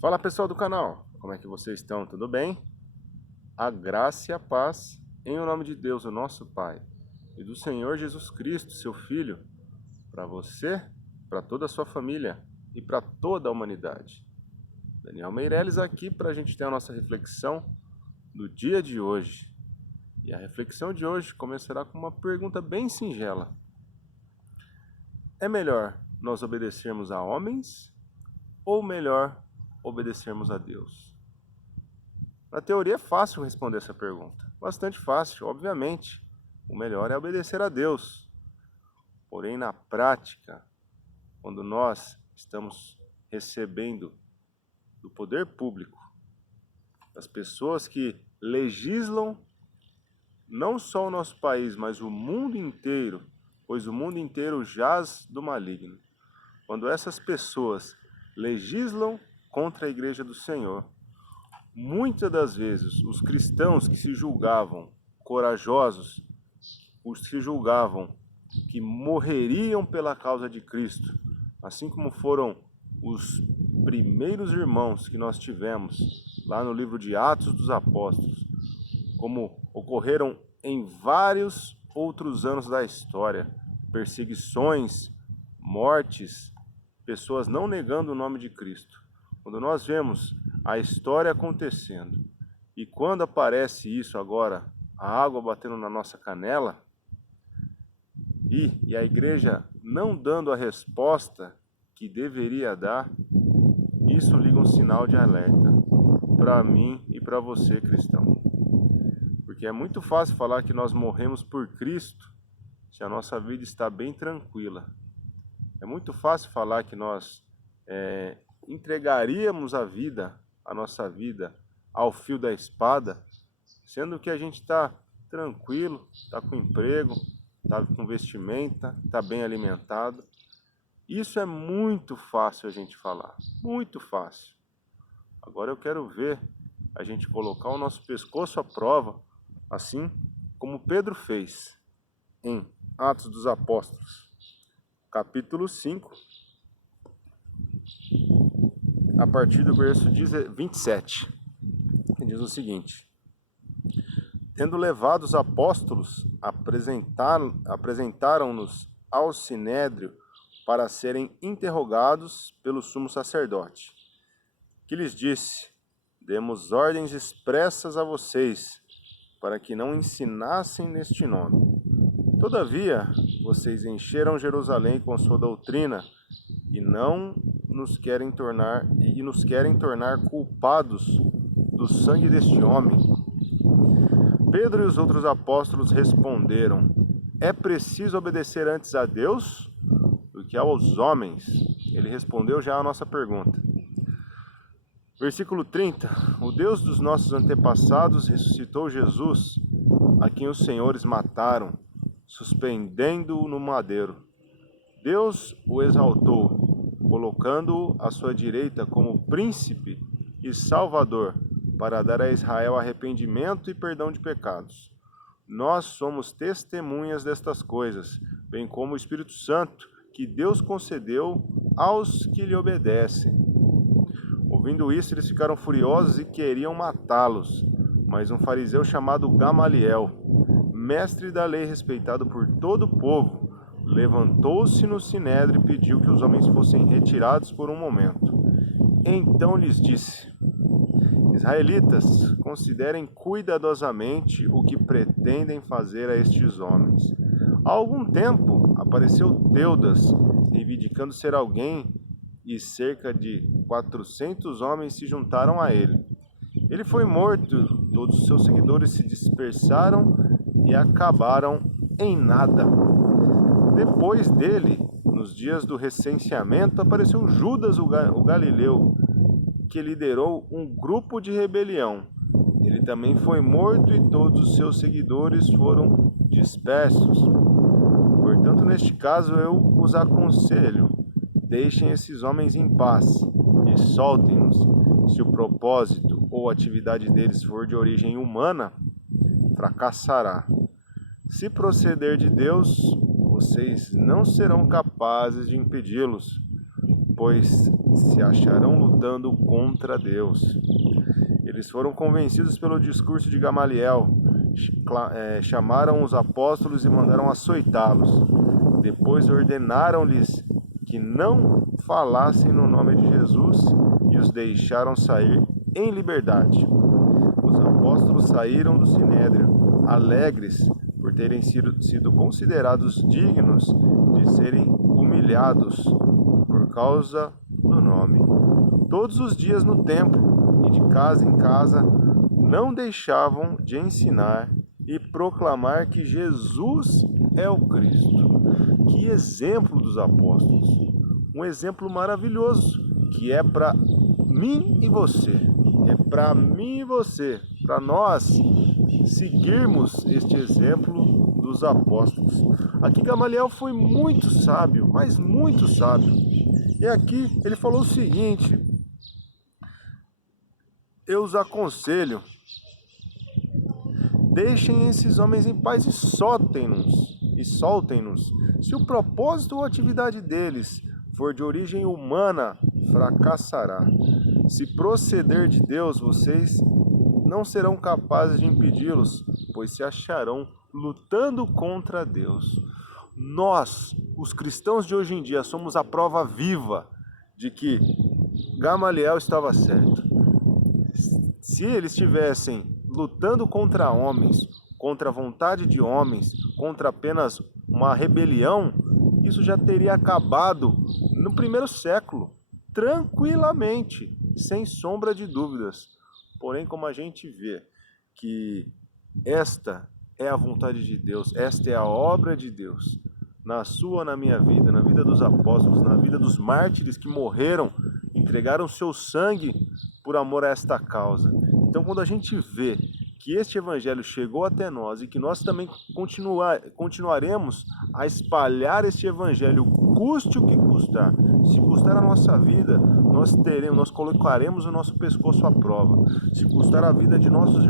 Fala pessoal do canal, como é que vocês estão? Tudo bem? A graça e a paz em o nome de Deus, o nosso Pai, e do Senhor Jesus Cristo, seu Filho, para você, para toda a sua família e para toda a humanidade. Daniel Meirelles aqui para a gente ter a nossa reflexão do dia de hoje. E a reflexão de hoje começará com uma pergunta bem singela. É melhor nós obedecermos a homens ou melhor obedecermos a Deus? Na teoria é fácil responder essa pergunta, bastante fácil, obviamente. O melhor é obedecer a Deus. Porém, na prática, quando nós estamos recebendo do poder público, das pessoas que legislam não só o nosso país, mas o mundo inteiro, pois o mundo inteiro jaz do maligno. Quando essas pessoas legislam contra a igreja do Senhor, muitas das vezes os cristãos que se julgavam corajosos, os que se julgavam que morreriam pela causa de Cristo, assim como foram os primeiros irmãos que nós tivemos lá no livro de Atos dos Apóstolos, como ocorreram em vários outros anos da história, perseguições, mortes, pessoas não negando o nome de Cristo. Quando nós vemos a história acontecendo e quando aparece isso agora, a água batendo na nossa canela e a igreja não dando a resposta que deveria dar, isso liga um sinal de alerta para mim e para você, cristão. Porque é muito fácil falar que nós morremos por Cristo se a nossa vida está bem tranquila. É muito fácil falar que nós entregaríamos a nossa vida ao fio da espada, sendo que a gente está tranquilo, está com emprego, está com vestimenta, está bem alimentado. Isso é muito fácil a gente falar, muito fácil. Agora eu quero ver a gente colocar o nosso pescoço à prova, assim como Pedro fez em Atos dos Apóstolos, capítulo 5, a partir do verso 27, que diz o seguinte: tendo levado os apóstolos, apresentaram-nos ao sinédrio para serem interrogados pelo sumo sacerdote, que lhes disse: demos ordens expressas a vocês, para que não ensinassem neste nome. Todavia, vocês encheram Jerusalém com sua doutrina e nos querem tornar culpados do sangue deste homem. Pedro e os outros apóstolos responderam: é preciso obedecer antes a Deus do que aos homens. Ele respondeu já a nossa pergunta. Versículo 30. O Deus dos nossos antepassados ressuscitou Jesus, a quem os senhores mataram, suspendendo-o no madeiro. Deus o exaltou, colocando-o à sua direita como príncipe e salvador, para dar a Israel arrependimento e perdão de pecados. Nós somos testemunhas destas coisas, bem como o Espírito Santo, que Deus concedeu aos que lhe obedecem. Ouvindo isso, eles ficaram furiosos e queriam matá-los. Mas um fariseu chamado Gamaliel, mestre da lei respeitado por todo o povo, levantou-se no sinédrio e pediu que os homens fossem retirados por um momento. Então lhes disse: Israelitas, considerem cuidadosamente o que pretendem fazer a estes homens. Há algum tempo apareceu Teudas, reivindicando ser alguém, e cerca de 400 homens se juntaram a ele. Ele foi morto, todos os seus seguidores se dispersaram e acabaram em nada. Depois dele, nos dias do recenseamento, apareceu Judas o Galileu, que liderou um grupo de rebelião. Ele também foi morto e todos os seus seguidores foram dispersos. Portanto, neste caso, eu os aconselho: deixem esses homens em paz e soltem-nos. Se o propósito ou atividade deles for de origem humana, fracassará. Se proceder de Deus, vocês não serão capazes de impedi-los, pois se acharão lutando contra Deus. Eles foram convencidos pelo discurso de Gamaliel, chamaram os apóstolos e mandaram açoitá-los. Depois ordenaram-lhes que não falassem no nome de Jesus e os deixaram sair em liberdade. Os apóstolos saíram do sinédrio, alegres por terem sido considerados dignos de serem humilhados por causa do nome. Todos os dias no templo e de casa em casa não deixavam de ensinar e proclamar que Jesus é o Cristo. Que exemplo dos apóstolos! Um exemplo maravilhoso que é para mim e você. É para mim e você, para nós seguirmos este exemplo dos apóstolos. Aqui Gamaliel foi muito sábio, mas muito sábio. E aqui ele falou o seguinte: eu os aconselho, deixem esses homens em paz e soltem-nos. Se o propósito ou atividade deles for de origem humana, fracassará. Se proceder de Deus, vocês não serão capazes de impedi-los, pois se acharão lutando contra Deus. Nós, os cristãos de hoje em dia, somos a prova viva de que Gamaliel estava certo. Se eles estivessem lutando contra homens, contra a vontade de homens, contra apenas uma rebelião, isso já teria acabado no primeiro século, tranquilamente, sem sombra de dúvidas. Porém, como a gente vê que esta é a vontade de Deus, esta é a obra de Deus, na sua, na minha vida, na vida dos apóstolos, na vida dos mártires que morreram, entregaram seu sangue por amor a esta causa. Então, quando a gente vê que este evangelho chegou até nós e que nós também continuaremos a espalhar este evangelho, custe o que custar. Se custar a nossa vida, nós colocaremos o nosso pescoço à prova. Se custar a vida de nossos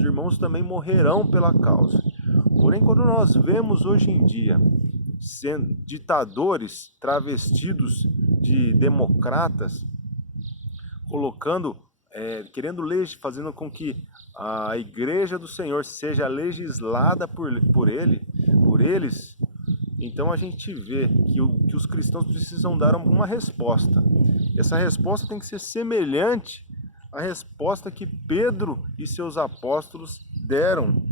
irmãos também morrerão pela causa. Porém, quando nós vemos hoje em dia ditadores travestidos de democratas, querendo fazendo com que a igreja do Senhor seja legislada por eles, então a gente vê que os cristãos precisam dar uma resposta. Essa resposta tem que ser semelhante à resposta que Pedro e seus apóstolos deram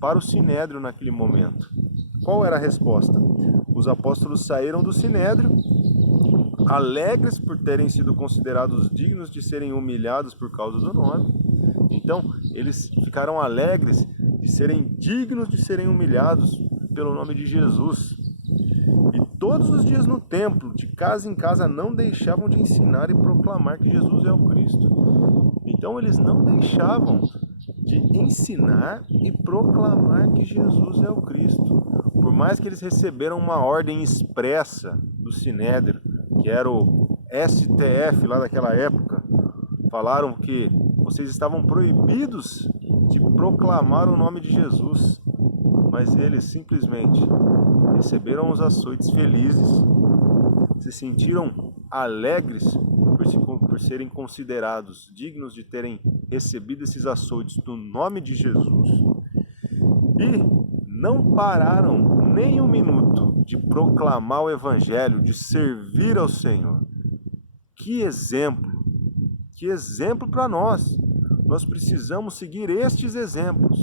para o sinédrio naquele momento. Qual era a resposta? Os apóstolos saíram do sinédrio, alegres por terem sido considerados dignos de serem humilhados por causa do nome. Então, eles ficaram alegres de serem dignos de serem humilhados pelo nome de Jesus. E todos os dias no templo, de casa em casa, não deixavam de ensinar e proclamar que Jesus é o Cristo. Então, eles não deixavam de ensinar e proclamar que Jesus é o Cristo. Por mais que eles receberam uma ordem expressa do Sinédrio, que era o STF lá daquela época, falaram que vocês estavam proibidos de proclamar o nome de Jesus, mas eles simplesmente receberam os açoites felizes, se sentiram alegres por serem considerados dignos de terem recebido esses açoites no nome de Jesus, e não pararam nem um minuto de proclamar o Evangelho, de servir ao Senhor. Que exemplo para nós! Nós precisamos seguir estes exemplos.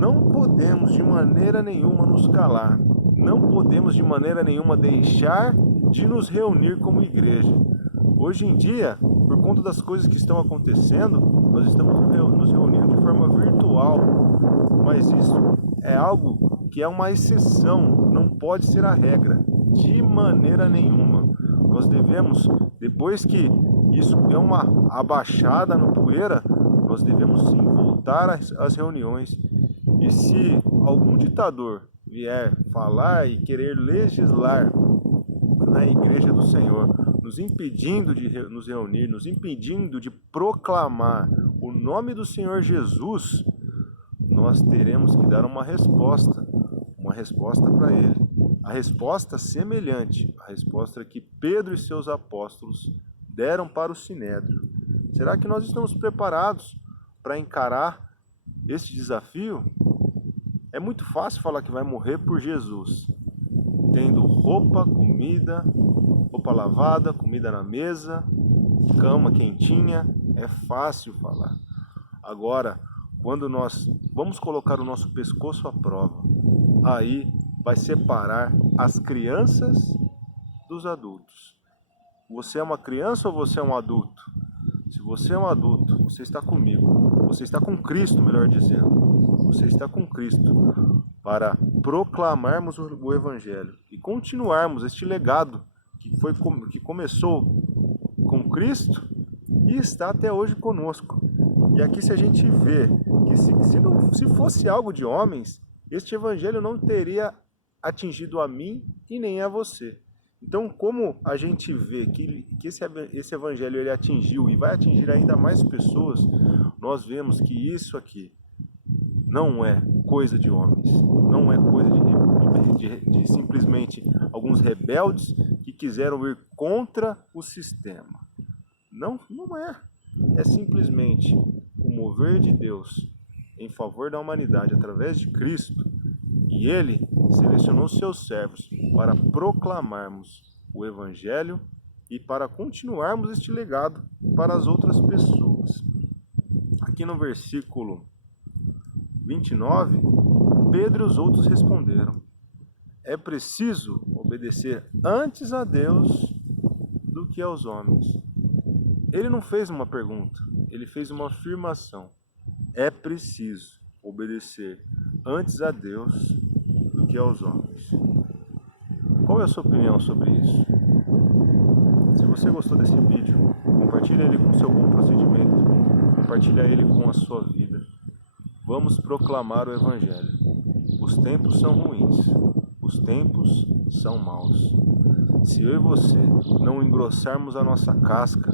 Não podemos de maneira nenhuma nos calar, não podemos de maneira nenhuma deixar de nos reunir como igreja. Hoje em dia, por conta das coisas que estão acontecendo, nós estamos nos reunindo de forma virtual, mas isso é algo que é uma exceção, não pode ser a regra, de maneira nenhuma. Nós devemos, depois que isso deu uma abaixada no poeira, nós devemos sim voltar às reuniões. E se algum ditador vier falar e querer legislar na igreja do Senhor, nos impedindo de nos reunir, nos impedindo de proclamar o nome do Senhor Jesus, nós teremos que dar uma resposta para ele. a resposta semelhante à resposta que Pedro e seus apóstolos deram para o Sinédrio. Será que nós estamos preparados para encarar este desafio? É muito fácil falar que vai morrer por Jesus, tendo roupa, comida, roupa lavada, comida na mesa, cama quentinha, é fácil falar. Agora, quando nós vamos colocar o nosso pescoço à prova, aí vai separar as crianças dos adultos. Você é uma criança ou você é um adulto? Se você é um adulto, você está comigo, você está com Cristo, melhor dizendo. Você está com Cristo para proclamarmos o Evangelho e continuarmos este legado que começou com Cristo e está até hoje conosco. E aqui se a gente vê que se fosse algo de homens, este Evangelho não teria atingido a mim e nem a você. Então, como a gente vê que esse Evangelho ele atingiu e vai atingir ainda mais pessoas, nós vemos que isso aqui não é coisa de homens, não é coisa de simplesmente alguns rebeldes que quiseram ir contra o sistema. Não é. É simplesmente o mover de Deus em favor da humanidade através de Cristo, e Ele selecionou seus servos para proclamarmos o Evangelho e para continuarmos este legado para as outras pessoas. Aqui no versículo 29, Pedro e os outros responderam: é preciso obedecer antes a Deus do que aos homens. Ele não fez uma pergunta, ele fez uma afirmação. É preciso obedecer antes a Deus do que aos homens. Qual é a sua opinião sobre isso? Se você gostou desse vídeo, compartilhe ele com o seu bom procedimento, compartilhe ele com a sua vida. Vamos proclamar o Evangelho. Os tempos são ruins, os tempos são maus. Se eu e você não engrossarmos a nossa casca,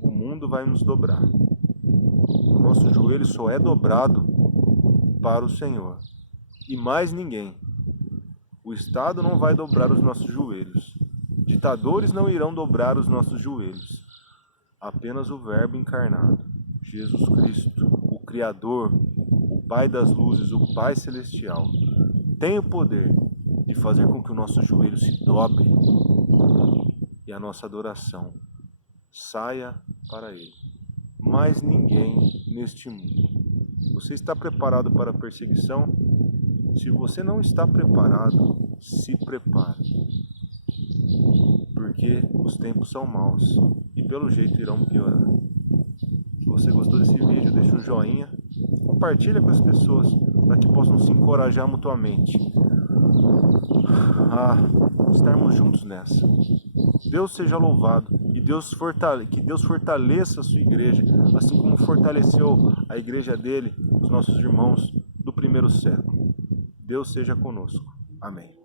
o mundo vai nos dobrar. O nosso joelho só é dobrado para o Senhor e mais ninguém. O Estado não vai dobrar os nossos joelhos. Ditadores não irão dobrar os nossos joelhos. Apenas o Verbo encarnado, Jesus Cristo, o Criador, o Pai das luzes, o Pai celestial, tem o poder de fazer com que o nosso joelho se dobre e a nossa adoração saia para Ele. Mais ninguém neste mundo. Você está preparado para a perseguição? Se você não está preparado, se prepare. Porque os tempos são maus e pelo jeito irão piorar. Se você gostou desse vídeo, deixa um joinha, compartilha com as pessoas para que possam se encorajar mutuamente a estarmos juntos nessa. Deus seja louvado e que Deus fortaleça a sua igreja, assim como fortaleceu a igreja dele, os nossos irmãos do primeiro século. Deus seja conosco. Amém.